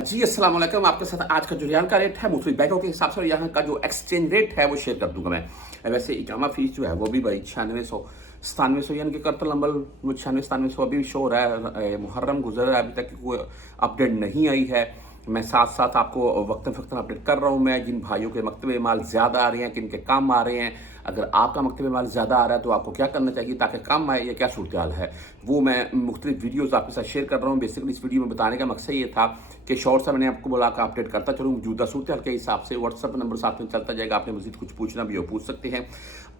जी, अस्सलाम वालेकुम। आपके साथ आज का जो रियाल का रेट है मुख्तलिफ बैंकों के हिसाब से और यहाँ का जो एक्सचेंज रेट है वो शेयर कर दूंगा मैं। वैसे इकामा फीस जो है वो भी भाई 9600 यानी कि करतल नंबर 9600 अभी शो हो रहा है। मुहर्रम गुजर रहा है, अभी तक कोई अपडेट नहीं आई है। मैं साथ साथ आपको वक्तन फ़क्तन अपडेट कर रहा हूँ। मैं जिन भाइयों के मकतबे माल ज़्यादा आ रहे हैं, किन के कम आ रहे हैं, अगर आपका मकतबे माल ज़्यादा आ रहा है तो आपको क्या करना चाहिए ताकि कम आए या क्या सूरत हाल है, वो मैं मुख्तलिफ वीडियोज़ आपके साथ शेयर कर रहा हूँ। बेसिकली इस वीडियो में बताने का मकसद ये था कि शॉर्ट सा मैंने आपको बोला कि अपडेट करता चलूँ मौजूदा सूरत हाल के हिसाब से। व्हाट्सअप नंबर साथ में चलता जाएगा, आपने मज़ीद कुछ पूछना भी हो पूछ सकते हैं।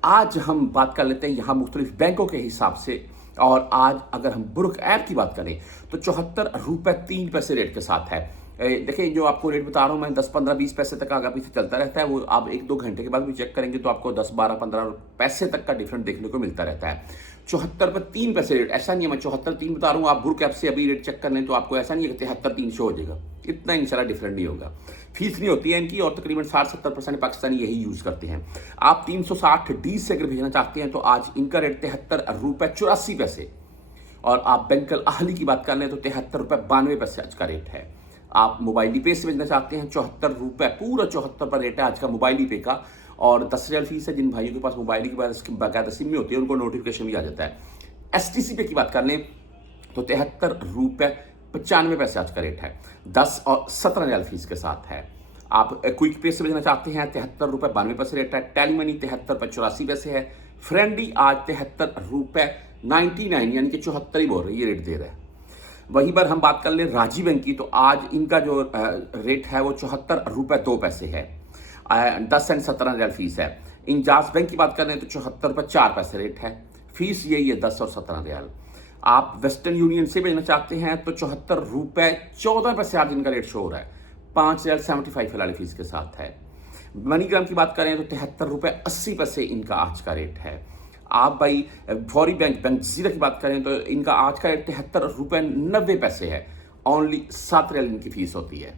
आज हम बात कर लेते हैं यहाँ मुख्तलिफ बैंकों के हिसाब से। और आज अगर हम बुर्क ऐप की बात करें तो 74 रुपये 3 पैसे रेट के साथ है। देखिए, जो आपको रेट बता रहा हूँ मैं 10, 15, 20 पैसे तक अगर पीछे चलता रहता है, वो आप 1-2 घंटे के बाद भी चेक करेंगे तो आपको 10, 12, 15 पैसे तक का डिफरेंट देखने को मिलता रहता है। 74 रुपये 3 पैसे रेट, ऐसा नहीं है मैं 74.3 बता रहा हूँ, आप बुर्क ऐप से अभी रेट चेक कर लें तो आपको ऐसा नहीं है कि 73.3 शो हो जाएगा। इतना इंशाल्लाह डिफरेंट नहीं होगा। फीस नहीं होती है इनकी और तकरीबन 60-70% पाकिस्तानी यही यूज़ करते हैं। आप 360D से अगर भेजना चाहते हैं तो आज इनका रेट 73 रुपये 84 पैसे। और आप बैंक अल अहली की बात कर लें तो 73 रुपये 92 पैसे आज का रेट है। आप मोबाइल पे से भेजना चाहते हैं 74 रुपये, पूरा 74 पर रेट है आज का मोबाइल पे का। और 10 रियाल फीस है। जिन भाइयों के पास मोबाइल की बाकायदा सिम में होती है उनको नोटिफिकेशन भी आ जाता है। STC पे की बात कर लें तो 73 रुपये 95 पैसे आज का रेट है। 10 और 17 रियाल फीस के साथ है। आप क्विक पे से भेजना चाहते हैं 73 रुपये 92 पैसे रेट है। टेली मनी 73 रुपये 84 पैसे है। फ्रेंडी आज 73 रुपये 99 यानी कि 74 ही बोल रही है, ये रेट दे रहा है। वहीं पर हम बात कर लें राजी बैंक की तो आज इनका जो रेट है वो 74 रुपये 2 पैसे है। 10 एंड 17 रियाल फीस है। इंजाज बैंक की बात कर लें तो 74 रुपये 4 पैसे रेट है। फीस यही है 10 और 17 रियाल। आप वेस्टर्न यूनियन से भेजना चाहते हैं तो 74 रुपये 14 पैसे आज इनका रेट शो हो रहा है। 5 रियाल 75 फिलहाल फीस के साथ है। मनीग्राम की बात करें तो 73 रुपये 80 पैसे इनका आज का रेट है। आप भाई फौरी बैंक जीरा की बात करें तो इनका आज का रेट 73 रुपये 90 पैसे है। ओनली 7 रियाल इनकी फीस होती है।